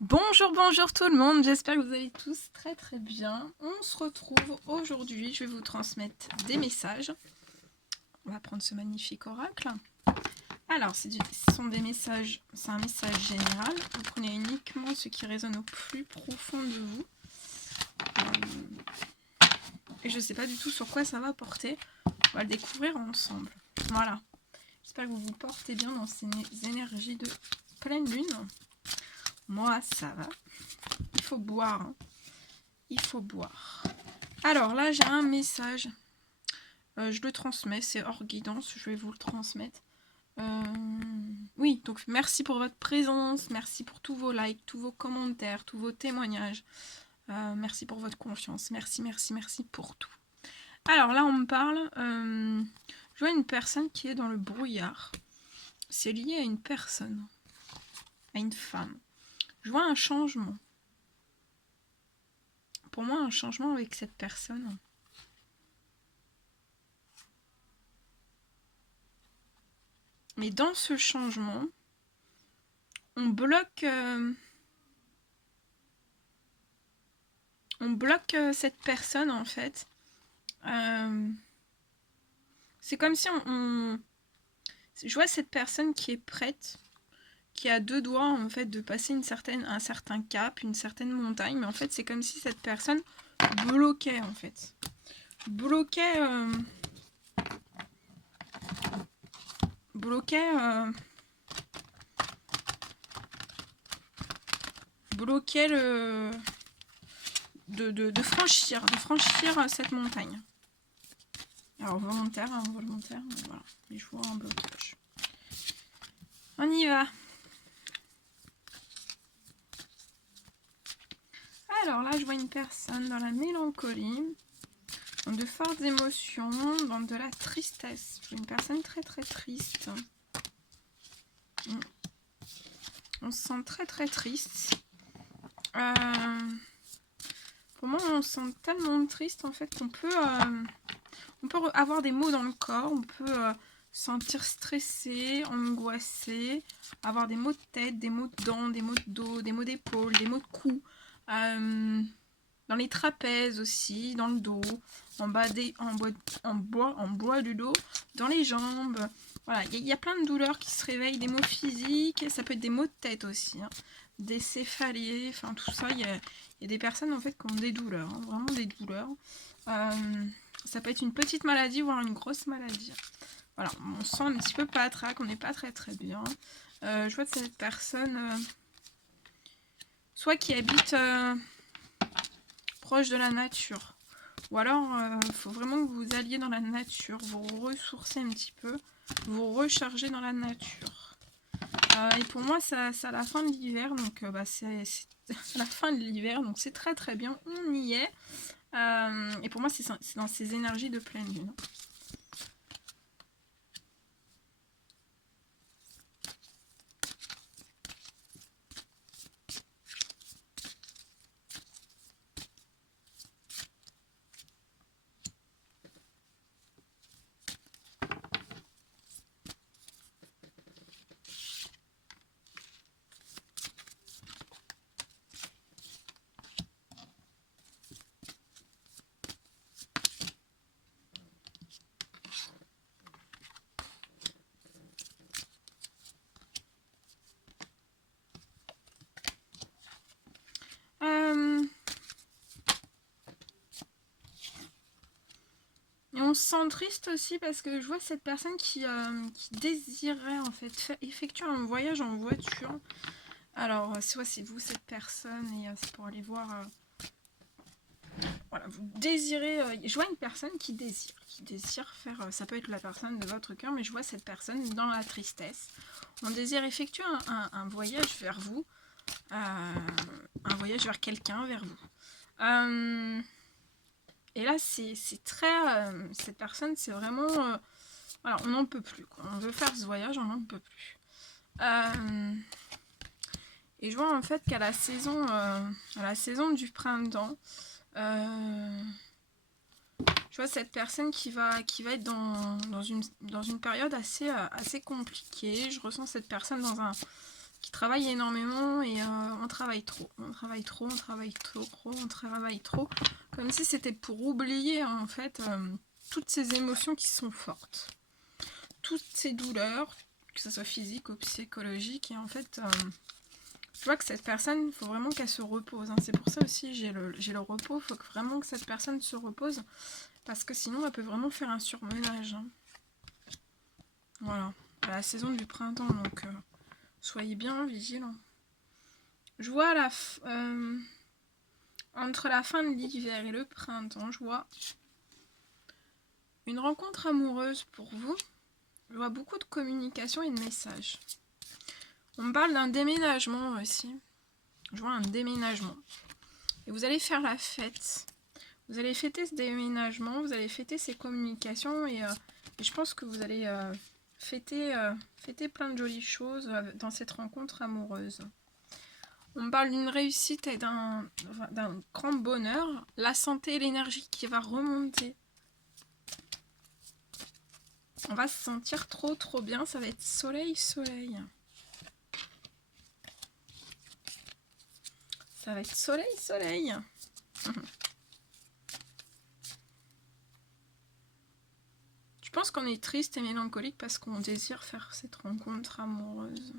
Bonjour, bonjour tout le monde, j'espère que vous allez tous très très bien. On se retrouve aujourd'hui, je vais vous transmettre des messages. On va prendre ce magnifique oracle. Alors, ce sont des messages, c'est un message général. Vous prenez uniquement ce qui résonne au plus profond de vous. Et je ne sais pas du tout sur quoi ça va porter. On va le découvrir ensemble. Voilà. J'espère que vous vous portez bien dans ces énergies de pleine lune. Moi, ça va. Il faut boire. Hein. Il faut boire. Alors là, j'ai un message. Je le transmets, c'est hors guidance, je vais vous le transmettre. Oui, donc merci pour votre présence, merci pour tous vos likes, tous vos commentaires, tous vos témoignages. Merci pour votre confiance, merci, merci, merci pour tout. Alors là, on me parle, je vois une personne qui est dans le brouillard. C'est lié à une personne, à une femme. Je vois un changement. Pour moi, un changement avec cette personne. Mais dans ce changement, on bloque cette personne en fait. C'est comme si je vois cette personne qui est prête, qui a deux doigts en fait de passer un certain cap, une certaine montagne, mais en fait c'est comme si cette personne bloquait en fait. Bloquait de franchir cette montagne. Alors volontaire, involontaire, voilà. Mais je vois un blocage. On y va. Alors là, je vois une personne dans la mélancolie, dans de fortes émotions, dans de la tristesse. Je vois une personne très très triste. On se sent très très triste. Pour moi, on se sent tellement triste en fait qu'on peut avoir des maux dans le corps, on peut se sentir stressé, angoissé, avoir des maux de tête, des maux de dents, des maux de dos, des maux d'épaule, des maux de cou. Dans les trapèzes aussi, dans le dos, en bois du dos, dans les jambes. Voilà, il y a plein de douleurs qui se réveillent, des maux physiques, ça peut être des maux de tête aussi, hein, des céphaliers, enfin tout ça, il y a des personnes en fait qui ont des douleurs, hein, vraiment des douleurs. Ça peut être une petite maladie, voire une grosse maladie. Voilà, on se sent un petit peu patraque, on n'est pas très très bien. Je vois de cette personne, soit qui habite proche de la nature, ou alors il faut vraiment que vous alliez dans la nature, vous ressourcez un petit peu, vous rechargez dans la nature. Et pour moi, c'est à la fin de l'hiver, donc c'est la fin de l'hiver, donc c'est très très bien, on y est. Et pour moi, c'est dans ces énergies de pleine lune. Et on se sent triste aussi parce que je vois cette personne qui désirait en fait effectuer un voyage en voiture. Alors, soit c'est vous cette personne et c'est pour aller voir. Voilà, vous désirez. Je vois une personne qui désire faire. Ça peut être la personne de votre cœur, mais je vois cette personne dans la tristesse. On désire effectuer un voyage vers vous, un voyage vers quelqu'un, vers vous. Et là, c'est très... cette personne, c'est vraiment... voilà, on n'en peut plus. Quoi. On veut faire ce voyage, on n'en peut plus. Et je vois en fait qu'à la saison du printemps, je vois cette personne qui va être dans une période assez compliquée. Je ressens cette personne qui travaille énormément et on travaille trop. On travaille trop, on travaille trop, on travaille trop. Comme si c'était pour oublier en fait toutes ces émotions qui sont fortes. Toutes ces douleurs, que ce soit physique ou psychologique. Et en fait, je vois que cette personne, il faut vraiment qu'elle se repose. Hein. C'est pour ça aussi j'ai le repos. Il faut vraiment que cette personne se repose. Parce que sinon, elle peut vraiment faire un surmenage. Hein. Voilà. À la saison du printemps, donc soyez bien vigilants. Je vois entre la fin de l'hiver et le printemps, je vois une rencontre amoureuse pour vous. Je vois beaucoup de communication et de messages. On me parle d'un déménagement aussi. Je vois un déménagement. Et vous allez faire la fête. Vous allez fêter ce déménagement, vous allez fêter ces communications et je pense que vous allez fêter plein de jolies choses dans cette rencontre amoureuse. On me parle d'une réussite et d'un grand bonheur. La santé et l'énergie qui va remonter. On va se sentir trop bien. Ça va être soleil. Ça va être soleil. Je pense qu'on est triste et mélancolique parce qu'on désire faire cette rencontre amoureuse.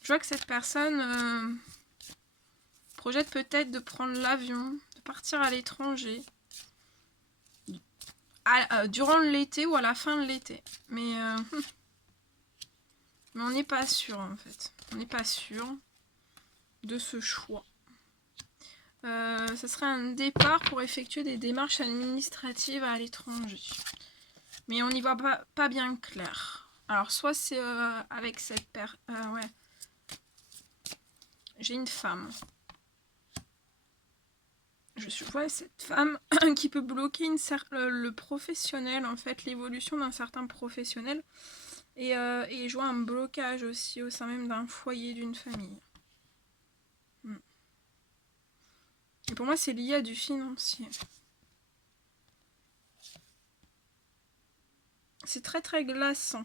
Je vois que cette personne projette peut-être de prendre l'avion, de partir à l'étranger. Durant l'été ou à la fin de l'été. Mais on n'est pas sûr en fait. On n'est pas sûr de ce choix. Ce serait un départ pour effectuer des démarches administratives à l'étranger. Mais on n'y voit pas bien clair. Alors soit c'est avec cette personne... ouais. J'ai une femme. Je vois cette femme qui peut bloquer le professionnel, en fait, l'évolution d'un certain professionnel. Et je vois un blocage aussi au sein même d'un foyer, d'une famille. Et pour moi, c'est lié à du financier. C'est très glaçant.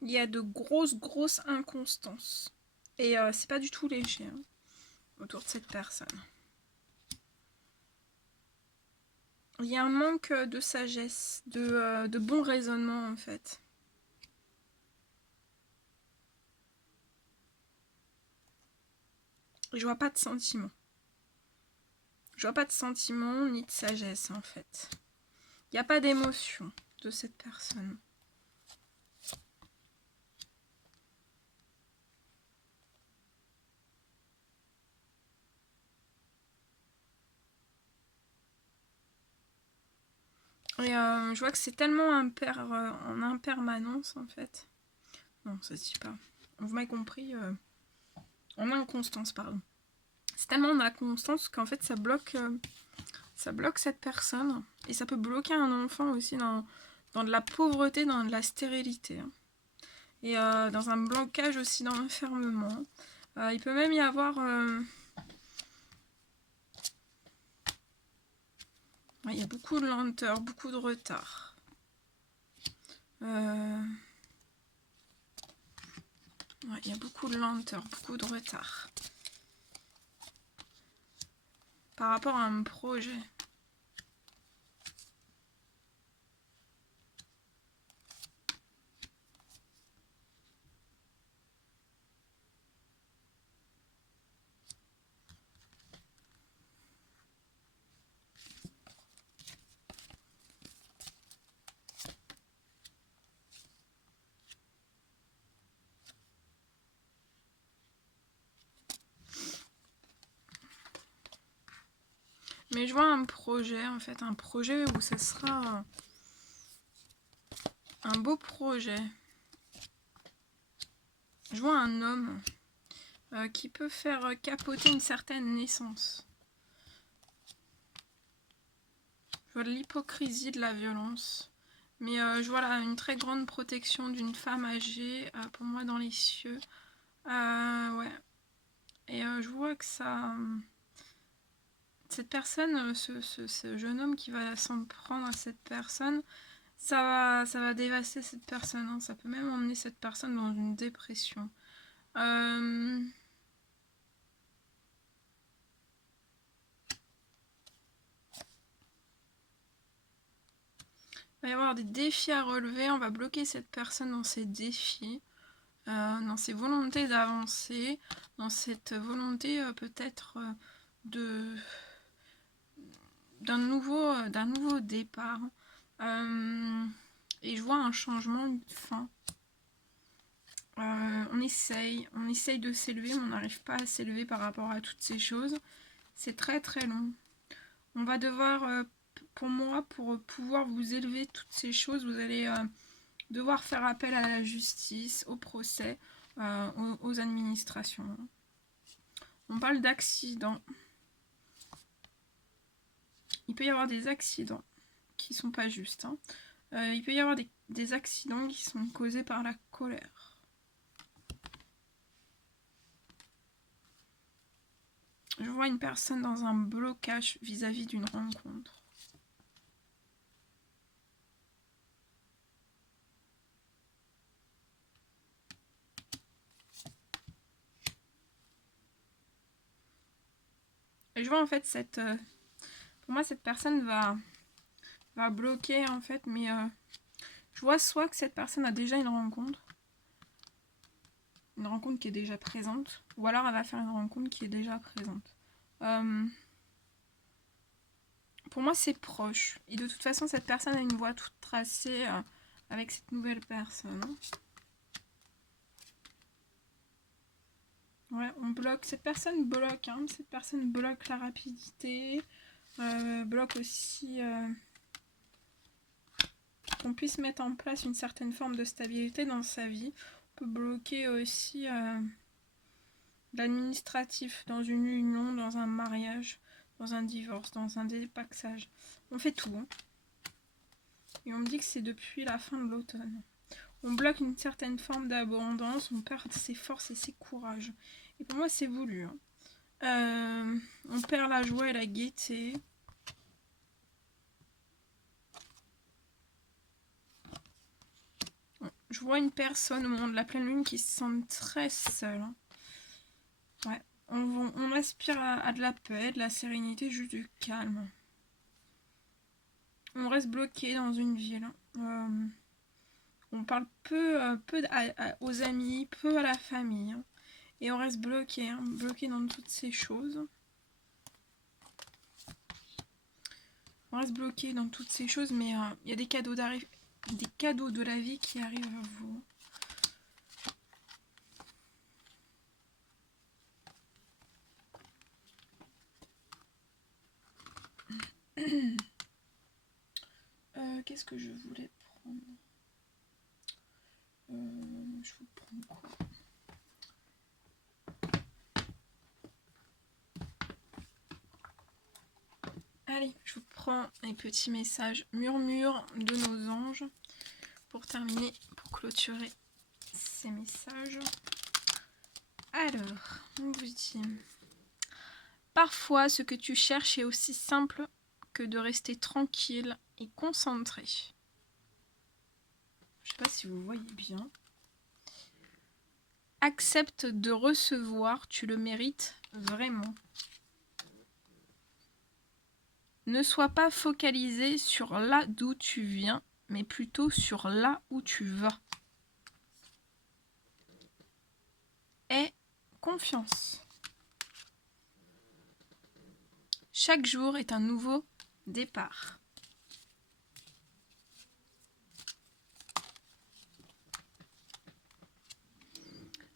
Il y a de grosses inconstances. Et c'est pas du tout léger hein, autour de cette personne. Il y a un manque de sagesse, de bon raisonnement en fait. Je vois pas de sentiments. Je vois pas de sentiments ni de sagesse en fait. Il n'y a pas d'émotion de cette personne. Et je vois que c'est tellement en impermanence en fait. Non, ça se dit pas. Vous m'avez compris. En inconstance, pardon. C'est tellement en inconstance qu'en fait ça bloque cette personne. Et ça peut bloquer un enfant aussi dans de la pauvreté, dans de la stérilité. Et dans un blocage aussi dans l'enfermement. Il peut même y avoir... il y a beaucoup de lenteur, beaucoup de retard. Il y a beaucoup de lenteur, beaucoup de retard. Par rapport à un projet. Mais je vois un projet, en fait, un projet où ça sera un beau projet. Je vois un homme qui peut faire capoter une certaine naissance. Je vois de l'hypocrisie, de la violence. Mais je vois là une très grande protection d'une femme âgée, pour moi, dans les cieux. Ouais. Et je vois que ça... cette personne, ce jeune homme qui va s'en prendre à cette personne, Ça va dévaster cette personne. Hein. Ça peut même emmener cette personne dans une dépression. Il va y avoir des défis à relever. On va bloquer cette personne dans ses défis, dans ses volontés d'avancer, dans cette volonté peut-être d'un nouveau départ. Et je vois un changement, une fin. On essaye de s'élever, mais on n'arrive pas à s'élever par rapport à toutes ces choses. C'est très très long. On va devoir, pour moi, pour pouvoir vous élever toutes ces choses, vous allez devoir faire appel à la justice, au procès, aux administrations. On parle d'accidents. Il peut y avoir des accidents qui sont pas justes. Hein. Il peut y avoir des accidents qui sont causés par la colère. Je vois une personne dans un blocage vis-à-vis d'une rencontre. Et je vois en fait pour moi cette personne va bloquer en fait, mais je vois soit que cette personne a déjà une rencontre qui est déjà présente, ou alors elle va faire une rencontre qui est déjà présente. Pour moi c'est proche, et de toute façon cette personne a une voie toute tracée avec cette nouvelle personne. Hein. Ouais, on bloque, cette personne bloque la rapidité, bloque aussi qu'on puisse mettre en place une certaine forme de stabilité dans sa vie. On peut bloquer aussi l'administratif dans une union, dans un mariage, dans un divorce, dans un dépaxage. On fait tout. Hein. Et on me dit que c'est depuis la fin de l'automne. On bloque une certaine forme d'abondance, on perd ses forces et ses courages. Et pour moi, c'est voulu. Hein. On perd la joie et la gaieté. Je vois une personne au moment de la pleine lune qui se sent très seule. Hein. Ouais. On aspire à de la paix, de la sérénité, juste du calme. On reste bloqué dans une ville. On parle peu aux amis, peu à la famille. Hein. Et on reste bloqué, hein, bloqué dans toutes ces choses. On reste bloqué dans toutes ces choses, mais il y a des cadeaux de la vie qui arrivent à vous. Qu'est-ce que je voulais prendre je vous prends quoi? Allez, je vous prends un petit message murmure de nos anges pour terminer, pour clôturer ces messages. Alors, on vous dit: parfois, ce que tu cherches est aussi simple que de rester tranquille et concentré. Je sais pas si vous voyez bien. Accepte de recevoir, tu le mérites vraiment. Ne sois pas focalisé sur là d'où tu viens, mais plutôt sur là où tu vas. Aie confiance. Chaque jour est un nouveau départ.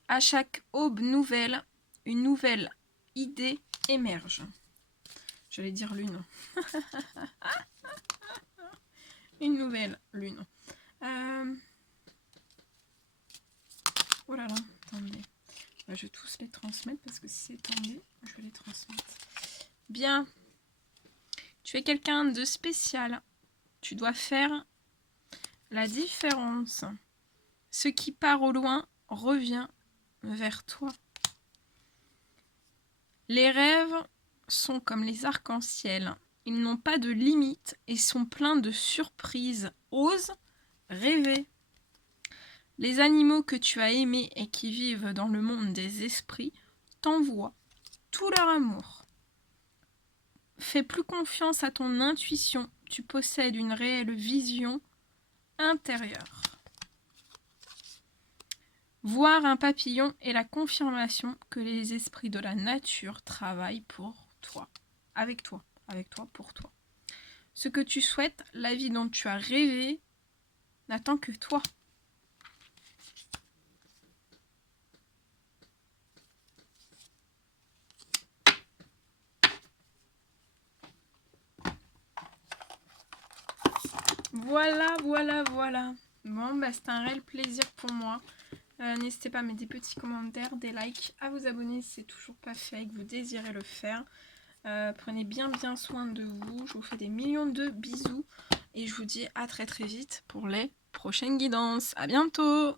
À chaque aube nouvelle, une nouvelle idée émerge. J'allais dire lune. Une nouvelle lune. Oh là là, attendez. Je vais tous les transmettre parce que si c'est tendu, je vais les transmettre. Bien. Tu es quelqu'un de spécial. Tu dois faire la différence. Ce qui part au loin revient vers toi. Les rêves sont comme les arcs-en-ciel. Ils n'ont pas de limites et sont pleins de surprises. Ose rêver. Les animaux que tu as aimés et qui vivent dans le monde des esprits t'envoient tout leur amour. Fais plus confiance à ton intuition. Tu possèdes une réelle vision intérieure. Voir un papillon est la confirmation que les esprits de la nature travaillent pour toi. Avec toi, pour toi. Ce que tu souhaites, la vie dont tu as rêvé, n'attend que toi. Voilà. Bon, bah c'est un réel plaisir pour moi. N'hésitez pas à mettre des petits commentaires, des likes, à vous abonner si c'est toujours pas fait et que vous désirez le faire. Prenez bien soin de vous. Je vous fais des millions de bisous et je vous dis à très vite pour les prochaines guidances. À bientôt!